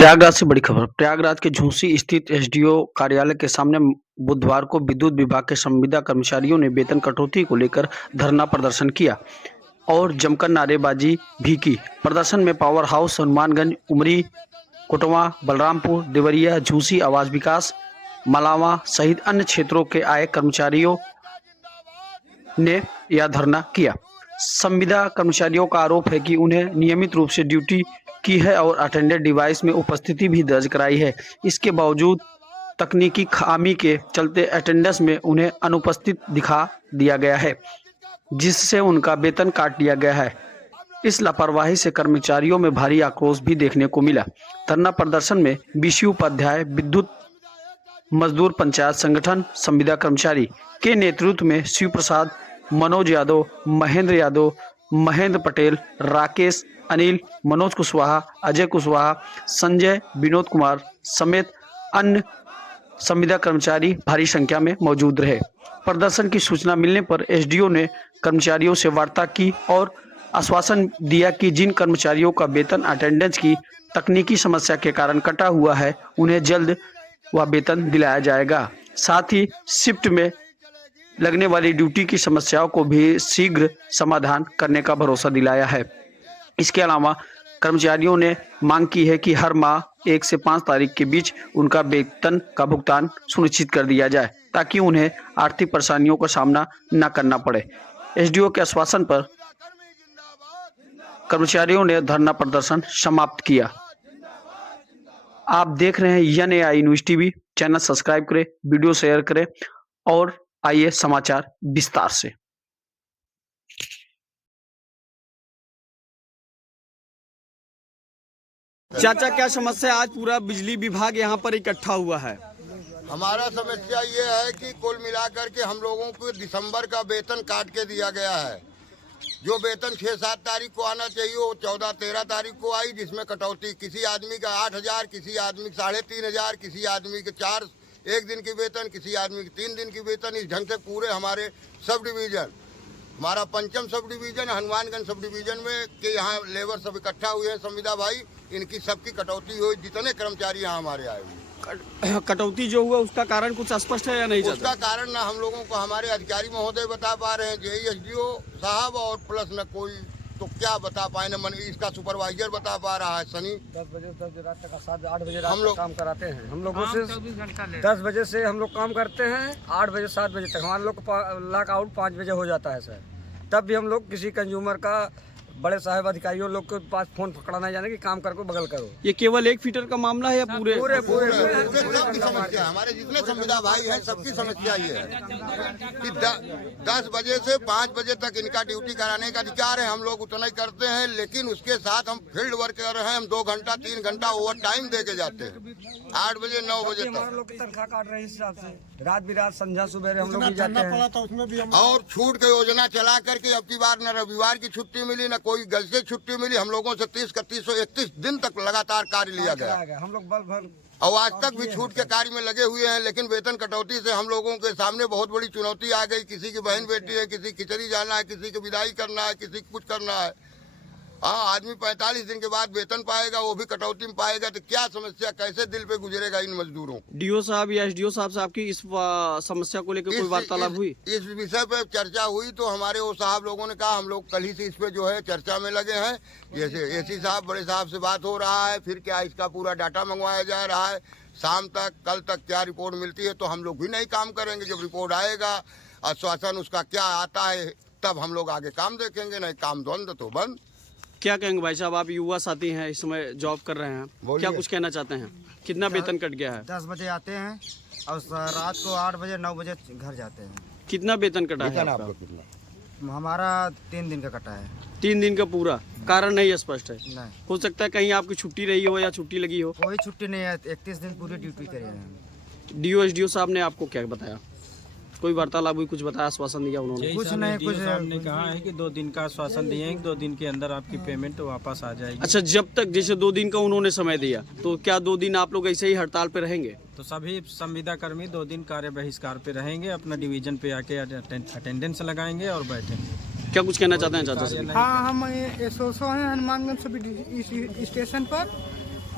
प्रयागराज से बड़ी खबर। प्रयागराज के झूंसी स्थित एसडीओ कार्यालय के सामने बुधवार को विद्युत विभाग के संविदा कर्मचारियों ने वेतन कटौती को लेकर धरना प्रदर्शन किया और जमकर नारेबाजी भी की। प्रदर्शन में पावर हाउस, हनुमानगंज, उमरी, कोटवा, बलरामपुर, देवरिया, झूंसी, आवास विकास, मलावा सहित अन्य क्षेत्रों के आए कर्मचारियों ने यह धरना किया। संविदा कर्मचारियों का आरोप है कि उन्हें नियमित रूप से ड्यूटी की है और अटेंडेंट डिवाइस में उपस्थिति भी दर्ज कराई है। इसके बावजूद तकनीकी खामी के चलते अटेंडेंस में उन्हें अनुपस्थित दिखा दिया गया है, जिससे उनका वेतन काट लिया गया है। इस लापरवाही से कर्मचारियों में भारी आक्रोश भी देखने को मिला। धरना प्रदर्शन में बीसी उपाध्याय, विद्युत मजदूर पंचायत संगठन, संविदा कर्मचारी के नेतृत्व में शिव प्रसाद, मनोज यादव, महेंद्र यादव, महेंद्र पटेल, राकेश, अनिल, मनोज कुशवाहा, अजय कुशवाहा, संजय, विनोद कुमार समेत अन्य संविदा कर्मचारी भारी संख्या में मौजूद रहे। प्रदर्शन की सूचना मिलने पर एसडीओ ने कर्मचारियों से वार्ता की और आश्वासन दिया कि जिन कर्मचारियों का वेतन अटेंडेंस की तकनीकी समस्या के कारण कटा हुआ है, उन्हें जल्द वह वेतन दिलाया जाएगा। साथ ही शिफ्ट में लगने वाली ड्यूटी की समस्याओं को भी शीघ्र समाधान करने का भरोसा दिलाया है। इसके अलावा कर्मचारियों ने मांग की है कि हर माह 1 से 5 तारीख के बीच उनका वेतन का भुगतान सुनिश्चित कर दिया जाए, ताकि उन्हें आर्थिक परेशानियों का सामना न करना पड़े। एसडीओ के आश्वासन पर कर्मचारियों ने धरना प्रदर्शन समाप्त किया। आप देख रहे हैं NAI news TV. Channel subscribe करें, वीडियो शेयर करें और आइए समाचार विस्तार से। चाचा, क्या समस्या आज पूरा बिजली विभाग यहाँ पर इकट्ठा हुआ है? हमारा समस्या ये है कि कुल मिलाकर के हम लोगों को दिसंबर का वेतन काट के दिया गया है। जो वेतन 6-7 तारीख को आना चाहिए वो 14-13 तारीख को आई, जिसमें कटौती किसी आदमी का 8,000, किसी आदमी का 3,500, किसी आदमी के 1 दिन की वेतन, किसी आदमी के 3 दिन की वेतन। इस ढंग से पूरे हमारे सब डिवीजन, हमारा पंचम sub division, Hanumanganj sub division में के यहाँ लेबर सब इकट्ठा हुए हैं। संविदा भाई, इनकी सबकी कटौती हुई, जितने कर्मचारी यहाँ हमारे आए हुए। कटौती जो हुआ उसका कारण कुछ स्पष्ट है या नहीं? उसका कारण ना हम लोगों को हमारे अधिकारी महोदय बता पा रहे हैं, जेई एसडीओ साहब, और प्लस न कोई तो क्या बता पाए न मन इसका सुपरवाइजर बता पा रहा है। सनी 10 बजे से रात तक 7-8 बजे हम लोग काम कराते हैं। हम लोगों से 10 बजे से हम लोग काम करते हैं, 8 बजे 7 बजे तक हमारे लोग लॉक आउट 5 बजे हो जाता है सर। तब भी हम लोग किसी कंज्यूमर का बड़े साहब अधिकारियों लोग के पास फोन पकड़ाना जाने कि काम करके बगल करो। ये केवल 1 फीटर का मामला है या पूरे सबकी समस्या, हमारे जितने संविदा भाई हैं सबकी समस्या ये है कि 10 बजे से 5 बजे तक इनका ड्यूटी कराने का अधिकार है। हम लोग उतना ही करते हैं, लेकिन उसके साथ हम फील्ड वर्क कर रहे हैं। हम 2 घंटा 3 घंटा ओवर टाइम दे के जाते हैं 8 बजे 9 बजे तक। हम लोग की तनख्वाह काट रहे हैं इस हिसाब से, रात बिरात संध्या सुबह हम लोग भी जाते हैं। और छूट की योजना चला करके अब की बार न रविवार की छुट्टी मिली, न कोई गल से छुट्टी मिली। हम लोगों से 31 दिन तक लगातार कार्य लिया गया। हम लोग बल भर और आज तक भी छूट के कार्य में लगे हुए हैं, लेकिन वेतन कटौती से हम लोगों के सामने बहुत बड़ी चुनौती आ गई। किसी की बहन बेटी है, किसी खिचड़ी जाना है, किसी की विदाई करना है, किसी को कुछ करना है। हाँ, आदमी 45 दिन के बाद वेतन पाएगा, वो भी कटौती में पाएगा, तो क्या समस्या, कैसे दिल पे गुजरेगा इन मजदूरों को? डीओ साहब या एसडीओ साहब से आपकी इस समस्या को लेकर कोई वार्तालाप हुई? इस विषय पे चर्चा हुई तो हमारे वो साहब लोगों ने कहा हम लोग कल ही से इस पे जो है चर्चा में लगे हैं। जैसे एसी साहब, बड़े साहब से बात हो रहा है, फिर क्या इसका पूरा डाटा मंगवाया जा रहा है। शाम तक, कल तक क्या रिपोर्ट मिलती है तो हम लोग भी नहीं काम करेंगे। जब रिपोर्ट आएगा, आश्वासन उसका क्या आता है, तब हम लोग आगे काम देखेंगे, नहीं काम द्वंद तो बंद। क्या कहेंगे भाई साहब, आप युवा साथी हैं, इस समय जॉब कर रहे हैं, क्या कुछ कहना चाहते हैं? कितना वेतन कट गया है? 10 बजे आते हैं और रात को 8 बजे 9 बजे घर जाते हैं। कितना वेतन कटा है आपका? हमारा 3 दिन का कटा है। 3 दिन का पूरा? कारण नहीं स्पष्ट है। नहीं, हो सकता है कहीं आपकी छुट्टी रही हो या छुट्टी लगी हो। कोई छुट्टी नहीं है, 31 दिन पूरी ड्यूटी करे हैं। डीओ एसडीओ साहब ने आपको क्या बताया? कोई वार्तालाप हुई, कुछ बताया, आश्वासन दिया उन्होंने? कुछ नहीं, कुछ हमने कहा है कि 2 दिन का आश्वासन दिए हैं कि 2 दिन के अंदर आपकी पेमेंट वापस आ जाएगी। अच्छा, जब तक जैसे 2 दिन का उन्होंने समय दिया, तो क्या 2 दिन आप लोग ऐसे ही हड़ताल पे रहेंगे? तो सभी संविदा कर्मी 2 दिन कार्य बहिष्कार पे रहेंगे, अपना डिवीजन पे आके अटेंडेंस लगाएंगे और बैठेंगे। क्या कुछ कहना चाहते हैं चाचा से? हाँ, हम एसोसो हैं हनुमानगंज सब स्टेशन पर।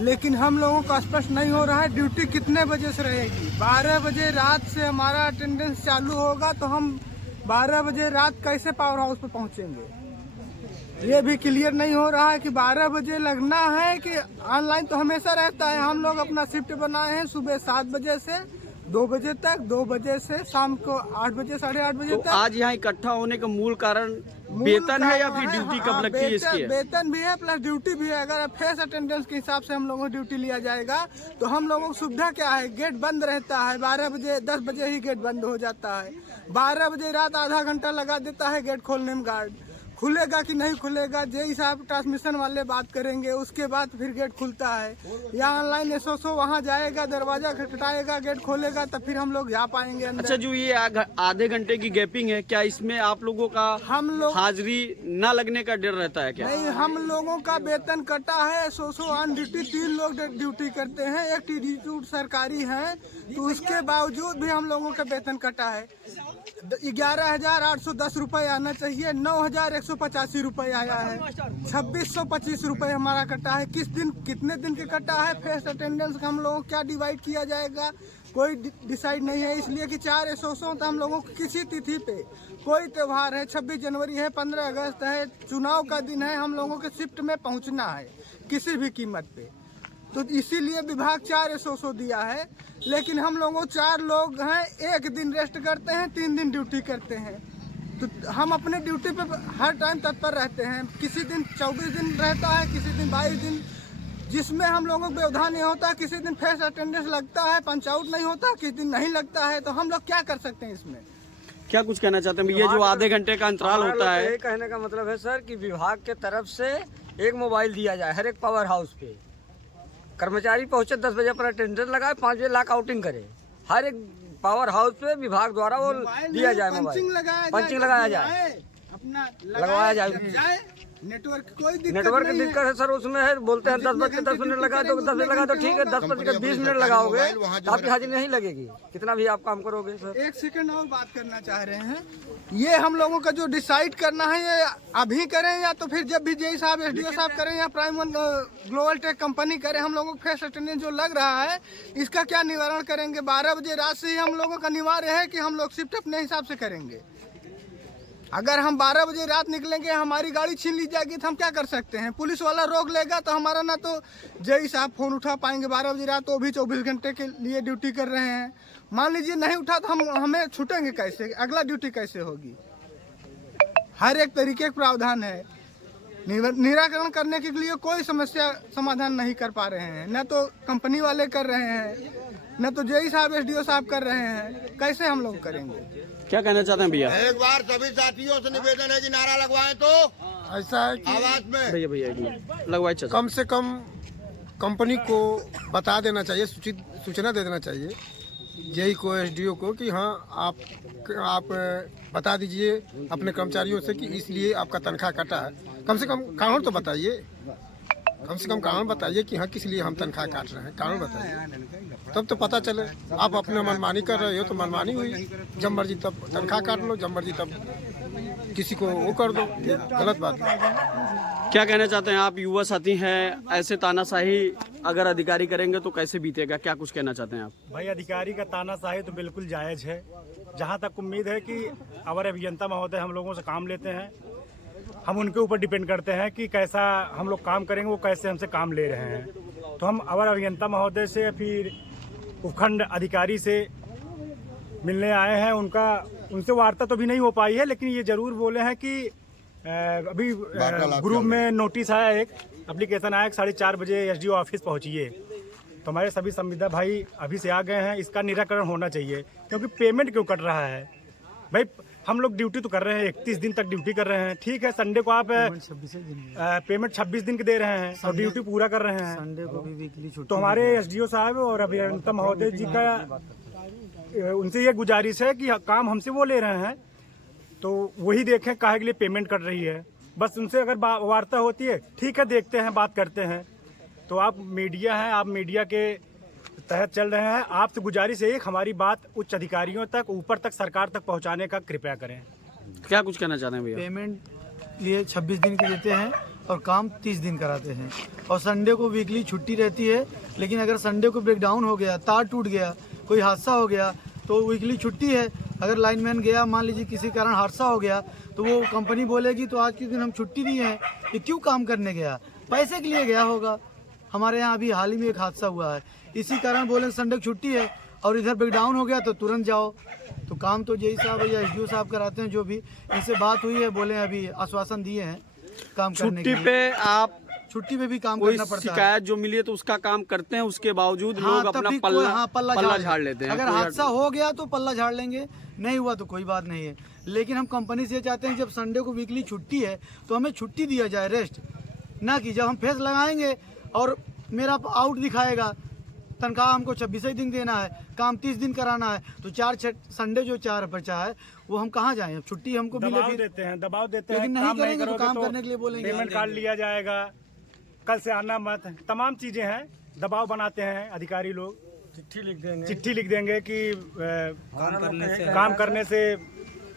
लेकिन हम लोगों को स्पष्ट नहीं हो रहा है ड्यूटी कितने बजे से रहेगी। 12 बजे रात से हमारा अटेंडेंस चालू होगा तो हम 12 बजे रात कैसे पावर हाउस पे पहुंचेंगे, ये भी क्लियर नहीं हो रहा है कि 12 बजे लगना है कि ऑनलाइन तो हमेशा रहता है। हम लोग अपना शिफ्ट बनाए हैं सुबह 7 बजे से 2 बजे तक, 2 बजे से शाम को 8 बजे 8:30 बजे तो तक। आज यहाँ इकट्ठा होने का मूल कारण वेतन है या फिर ड्यूटी कब लगती है इसकी? वेतन भी है प्लस ड्यूटी भी है। अगर फेस अटेंडेंस के हिसाब से हम लोगों को ड्यूटी लिया जाएगा तो हम लोगों को सुविधा क्या है, गेट बंद रहता है 12 बजे, 10 बजे ही गेट बंद हो जाता है। 12 बजे रात आधा घंटा लगा देता है गेट खोलने में गार्ड। खुलेगा कि नहीं खुलेगा जेई साहब ट्रांसमिशन वाले बात करेंगे, उसके बाद फिर गेट खुलता है। या ऑनलाइन एसओ वहाँ जाएगा, दरवाजा खटखटाएगा, गेट खोलेगा तब फिर हम लोग जा पाएंगे अंदर। अच्छा, जो ये आधे घंटे की गैपिंग है, क्या इसमें आप लोगों का हाजिरी न लगने का डर रहता है क्या? नहीं, हम लोगों का वेतन कटा है। एसओ ऑन ड्यूटी 3 लोग ड्यूटी करते हैं, एक टीडी सरकारी है, तो उसके बावजूद भी हम लोगों का वेतन कटा है। 11,810 रुपए आना चाहिए, 9,185 रुपए आया है। 2,625 रुपए हमारा कटा है। कितने दिन के कटा है? फेस अटेंडेंस का हम लोगों को क्या डिवाइड किया जाएगा कोई डिसाइड नहीं है, इसलिए कि 4 एसओ तो हम लोगों को किसी तिथि पे कोई त्योहार है, 26 जनवरी है, 15 अगस्त है, चुनाव का दिन है, हम लोगों के शिफ्ट में पहुंचना है किसी भी कीमत पे, तो इसीलिए विभाग 4 एसओ दिया है। लेकिन हम लोगों 4 लोग हैं, 1 दिन रेस्ट करते हैं, 3 दिन ड्यूटी करते हैं। तो हम अपने ड्यूटी पे हर टाइम तत्पर रहते हैं। किसी दिन 24 दिन रहता है, किसी दिन 22 दिन, जिसमें हम लोगों को व्यवधान नहीं होता। किसी दिन फेस अटेंडेंस लगता है, पंच आउट नहीं होता, किसी दिन नहीं लगता है, तो हम लोग क्या कर सकते हैं इसमें? क्या कुछ कहना चाहते हैं? ये जो आधे घंटे का अंतराल होता है, ये कहने का मतलब है सर कि विभाग के तरफ से एक मोबाइल दिया जाए हर एक पावर हाउस पे। कर्मचारी पहुंचे 10 बजे पर अटेंडेंस लगाए, 5 बजे लॉक आउटिंग करे। हर एक पावर हाउस पे विभाग द्वारा वो दिया जाए मोबाइल, पंचिंग लगाया जाए, अपना लगवाया जाए। नेटवर्क कोई नेटवर्क की दिक्कत है सर, उसमें है बोलते हैं 10 बज के 10 मिनट लगा दो, 10 मिनट लगा तो ठीक है, 10 बज के 20 मिनट लगाओगे तो आपकी हाजिरी नहीं लगेगी, कितना भी आप काम करोगे सर। 1 सेकंड और बात करना चाह रहे हैं। ये हम लोगों का जो डिसाइड करना है ये अभी करें या तो फिर जब भी जेई साहब एसडीओ साहब करें या प्राइम ग्लोबल टेक कंपनी करें। हम लोगों को फेस अटेंडेंस जो लग रहा है इसका क्या निवारण करेंगे? 12 बजे रात से ही हम लोगों का अनिवार्य है कि हम लोग शिफ्ट अपने हिसाब से करेंगे। अगर हम 12 बजे रात निकलेंगे, हमारी गाड़ी छीन ली जाएगी तो हम क्या कर सकते हैं? पुलिस वाला रोक लेगा तो हमारा ना तो जेई साहब फोन उठा पाएंगे 12 बजे रात, तो भी 24 घंटे के लिए ड्यूटी कर रहे हैं। मान लीजिए नहीं उठा तो हमें छूटेंगे कैसे? अगला ड्यूटी कैसे होगी? हर एक तरीके का प्रावधान है। निराकरण करने के लिए कोई समस्या समाधान नहीं कर पा रहे हैं, न तो कंपनी वाले कर रहे हैं, न तो जेई साहब एसडीओ साहब कर रहे हैं। कैसे हम लोग करेंगे? क्या कहना चाहते हैं भैया? एक बार सभी साथियों से निवेदन है कि नारा लगवाएं तो ऐसा है कि आवाज में भैया लगवाए चाचा। कम से कम कंपनी को बता देना चाहिए, सूचना दे देना चाहिए जेई को, एसडीओ को कि हाँ आप बता दीजिए अपने कर्मचारियों से कि इसलिए आपका तनख्वाह कटा है। कम से कम कारण तो बताइए, कम से कम कारण बताइए कि हाँ किस लिए हम तनख्वाह काट रहे हैं, कारण बताइए, तब तो पता चले। आप अपने मनमानी कर रहे हो तो मनमानी हुई, जब मर्जी तब तनख्वाह काट लो, जब मर्जी तब किसी को वो कर दो, ये गलत बात है। क्या कहना चाहते हैं आप? युवा साथी हैं, ऐसे तानाशाही अगर अधिकारी करेंगे तो कैसे बीतेगा? क्या कुछ कहना चाहते हैं आप? भाई, अधिकारी का तानाशाही तो बिल्कुल जायज़ है। जहाँ तक उम्मीद है कि अवर अभियंता महोदय हम लोगों से काम लेते हैं, हम उनके ऊपर डिपेंड करते हैं कि कैसा हम लोग काम करेंगे, वो कैसे हमसे काम ले रहे हैं। तो हम अवर अभियंता महोदय से या फिर उपखंड अधिकारी से मिलने आए हैं। उनसे वार्ता तो भी नहीं हो पाई है, लेकिन ये जरूर बोले हैं कि अभी ग्रुप में नोटिस आया, एक एप्लीकेशन आया 4:30 बजे एसडीओ ऑफिस पहुंचिए। तो हमारे सभी संविदा भाई अभी से आ गए हैं। इसका निराकरण होना चाहिए, क्योंकि पेमेंट क्यों कट रहा है भाई? हम लोग ड्यूटी तो कर रहे हैं, 31 दिन तक ड्यूटी कर रहे हैं, ठीक है। संडे को आप पेमेंट 26 दिन के दे रहे हैं और ड्यूटी पूरा कर रहे हैं। संडे को भी वीकली छुट्टी। तो हमारे एसडीओ साहब और अभियंता महोदय जी का उनसे ये गुजारिश है कि काम हमसे वो ले रहे हैं तो वही देखें काहे के लिए पेमेंट कट रही है। बस उनसे अगर वार्ता होती है, ठीक है, देखते हैं, बात करते हैं। तो आप मीडिया हैं, आप मीडिया के तहत चल रहे हैं। आपसे गुजारिश है, हमारी बात उच्च अधिकारियों तक, ऊपर तक, सरकार तक पहुंचाने का कृपया करें। क्या कुछ कहना चाहते हैं भैया? पेमेंट लिए 26 दिन की देते हैं और काम 30 दिन कराते हैं। और संडे को वीकली छुट्टी रहती है, लेकिन अगर संडे को ब्रेकडाउन हो गया, तार टूट गया, कोई हादसा हो गया तो वीकली छुट्टी है। अगर लाइनमैन गया, मान लीजिए किसी कारण हादसा हो गया, तो वो कंपनी बोलेगी तो आज के दिन हम छुट्टी दिए हैं, ये क्यों काम करने गया? पैसे के लिए गया होगा। हमारे यहाँ अभी हाल ही में एक हादसा हुआ है, इसी कारण बोले संडे की छुट्टी है और इधर ब्रेकडाउन हो गया तो तुरंत जाओ। तो काम तो जेई साहब या एसडीओ साहब कराते हैं। जो भी इनसे बात हुई है, बोले अभी आश्वासन दिए हैं काम करने के लिए। छुट्टी पे आप छुट्टी पे भी काम कोई करना पड़ता है। शिकायत जो मिली है तो उसका काम करते हैं, उसके बावजूद हाँ, लोग तब अपना भी पल्ला झाड़ लेते हैं। अगर कोई हादसा हो गया तो पल्ला झाड़ लेंगे, नहीं हुआ तो कोई बात नहीं है। लेकिन हम कंपनी से चाहते हैं जब संडे को वीकली छुट्टी है तो हमें छुट्टी दिया जाए, रेस्ट ना कि जब हम फेस लगाएंगे और मेरा आउट दिखाएगा, तनख्वाह हमको 26 दिन देना है, काम 30 दिन कराना है, तो संडे जो 4 बचा है वो हम कहाँ जाएं? छुट्टी हमको दबाव देते हैं लेकिन नहीं काम करेंगे तो करोगे काम करने के लिए बोलेंगे। पेमेंट कार्ड लिया जाएगा, कल से आना मत, तमाम चीजें हैं। दबाव बनाते हैं अधिकारी लोग, चिट्ठी लिख देंगे कि काम करने से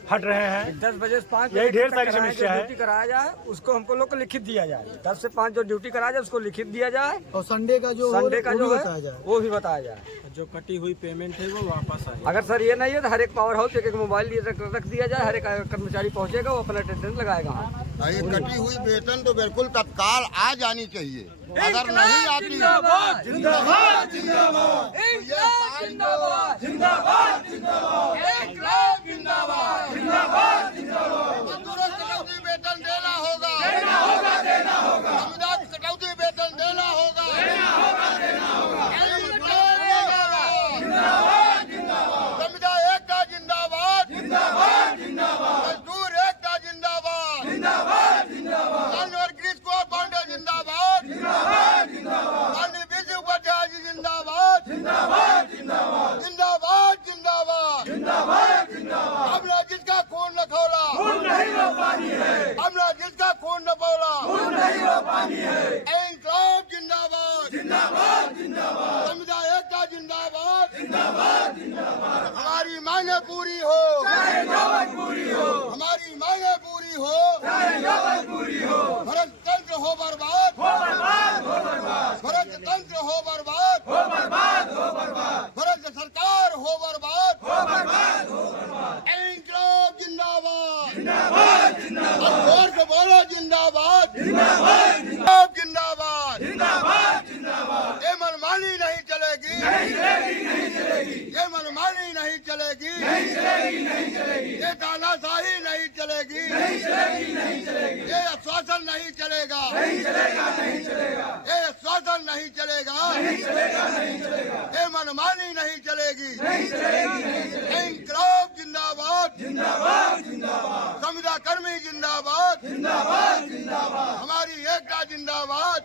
हट रहे हैं। 10 बजे से 5 यही ढेर सारी समस्या है। ड्यूटी कराया जाए, उसको हमको लोग को लिखित दिया जाए। 10 से 5 जो ड्यूटी कराया जाए उसको लिखित दिया जाए, और संडे का जो संडे का जो बताया है जाए। वो भी बताया जाए। जो कटी हुई पेमेंट है वो वापस आए। अगर सर ये नहीं है तो हर एक पावर हाउस एक मोबाइल रख दिया जाए, हर एक कर्मचारी पहुंचेगा, वो अपना अटेंडेंस लगाएगा। ये कटी हुई वेतन तो बिल्कुल तत्काल आ जानी चाहिए। अगर नहीं आती मजदूरों को कटौती वेतन देना होगा, अनुदान कटौती वेतन देना होगा। संविदा एकता जिंदाबाद, मजदूर एकता जिंदाबाद, जानवर ग्रीस को पांडे जिंदाबाद, माननीय बीसी उपाध्याय जी जिंदाबाद, जिंदाबाद जिंदाबाद। हमला जिसका खून न खौला, हमला जिसका खून न बोला, इंकलाब जिंदाबाद, संविदा एकता जिंदाबाद। हमारी मांगे पूरी हो, हमारी मांगे पूरी हो, भरत तंत्र हो बर्बाद, भरत तंत्र हो बर्बाद, भरत सरकार हो बर्बाद, इंकलाब जिंदाबाद, जोर से बोलो जिंदाबाद, जिंदाबाद, ये मनमानी नहीं चलेगी, ये मनमानी नहीं चलेगी, ये तानाशाही नहीं चलेगी, ये आश्वासन नहीं चलेगा, ये आश्वासन नहीं चलेगा, ये मनमानी नहीं चलेगी। इंकलाब जिंदाबाद, संविदा कर्मी जिंदाबाद, हमारी एकता जिंदाबाद।